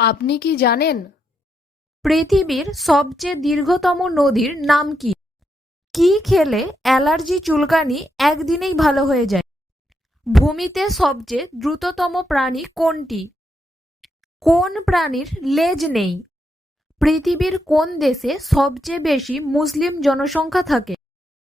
আপনি কি জানেন? পৃথিবীর সবচেয়ে দীর্ঘতম নদীর নাম কি? কি খেলে অ্যালার্জি চুলকানি একদিনেই ভালো হয়ে যায়? ভূমিতে সবচেয়ে দ্রুততম প্রাণী কোনটি? কোন প্রাণীর লেজ নেই? পৃথিবীর কোন দেশে সবচেয়ে বেশি মুসলিম জনসংখ্যা থাকে?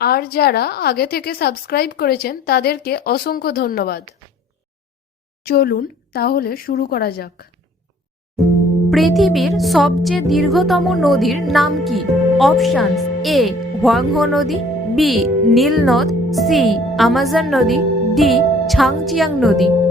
আর যারা আগে থেকে সাবস্ক্রাইব করেছেন, তাদেরকে অসংখ্য ধন্যবাদ। চলুন তাহলে শুরু করা যাক। পৃথিবীর সবচেয়ে দীর্ঘতম নদীর নাম কি? অপশানস এ, হোয়াংহো নদী, বি, নীল নদ, সি, আমাজন নদী, ডি, ছাংচিয়াং নদী।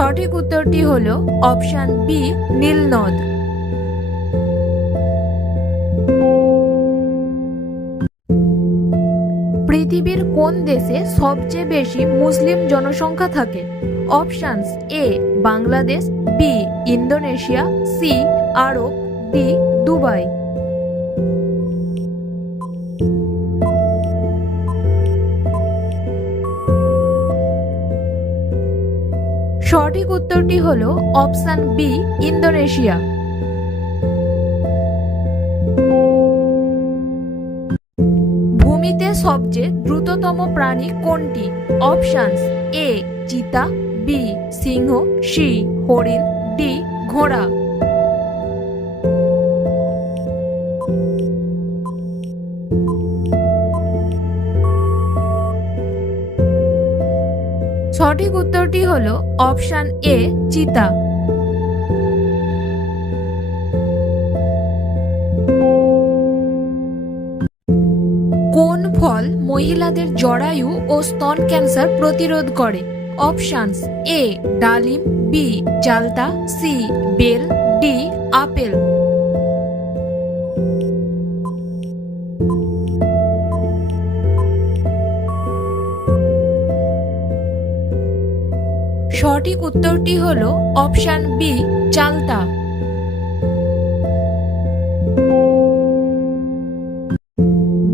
সঠিক উত্তরটি হল অপশান বি নীল নদ। পৃথিবীর কোন দেশে সবচেয়ে বেশি মুসলিম জনসংখ্যা থাকে? Options A Bangladesh B Indonesia C Arab D Dubai. সঠিক উত্তরটি হল অপশান বি, ইন্দোনেশিয়া। ভূমিতে সবচেয়ে দ্রুততম প্রাণী কোনটি? অপশানস এ, চিতা, বি, সিংহ, সি, হরিণ, ডি, ঘোড়া। সঠিক উত্তরটি হল অপশান এ, চিতা। কোন ফল মহিলাদের জরায়ু ও স্তন ক্যান্সার প্রতিরোধ করে? অপশানস এ, ডালিম, বি চালতা সি, বেল, ডি, আপেল। সঠিক উত্তরটি হল অপশান বি, চালতা।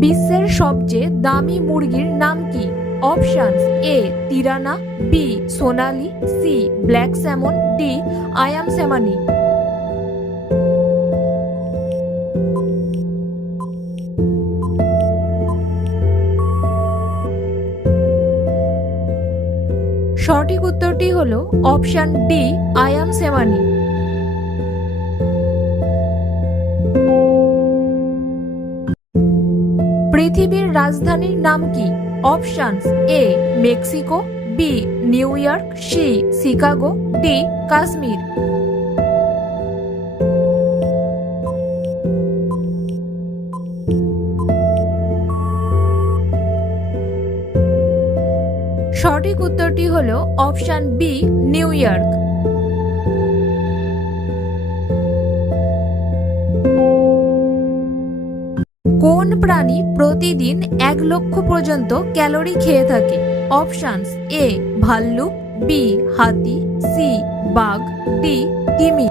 বিশ্বের সবচেয়ে দামি মুরগির নাম কি? Option A, Tirana, B, Sonali, C, black salmon, D, Ayam Cemani. সঠিক উত্তরটি হল অপশান ডি আয়াম সেমানি পৃথিবীর রাজধানীর নাম কি? Options A, Mexico, B, New York, C, Chicago, D, Kashmir. হল অপশান বি, নিউ ইয়র্ক। কোন প্রাণী প্রতিদিন এক লক্ষ পর্যন্ত ক্যালোরি খেয়ে থাকে? অপশানস এ, ভাল্লুক, বি, হাতি, সি, বাঘ, ডি, তিমি।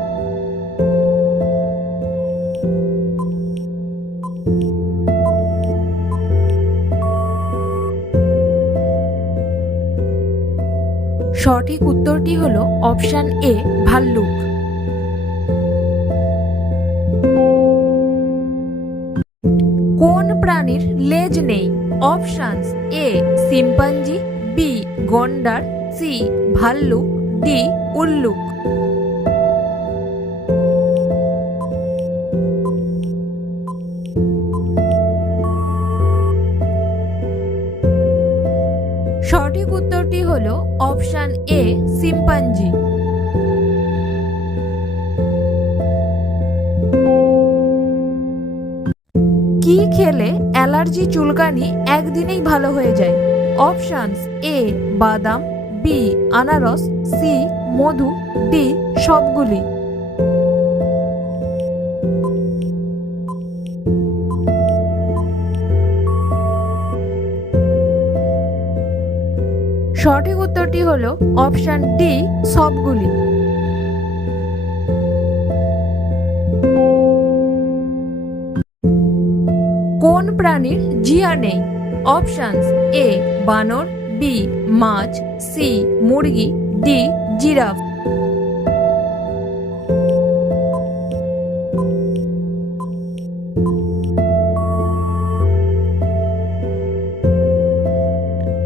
সঠিক উত্তরটি হল অপশান এ, ভাল্লুক। কোন প্রাণীর লেজ নেই? অপশানস এ সিম্পাঞ্জি বি, গন্ডার, সি, ভাল্লুক, ডি, উল্লুক। উত্তরটি হল অপশান এ, সিম্পাঞ্জি। কি খেলে অ্যালার্জি চুলকানি একদিনেই ভালো হয়ে যায়? অপশানস এ, বাদাম, বি, আনারস, সি, মধু, ডি, সবগুলি। সঠিক উত্তরটি হল অপশান ডি, সবগুলি। কোন প্রাণীর জিয়া নেই? অপশানস এ, বানর, বি, মাছ, সি, মুরগি, ডি, জিরাফ।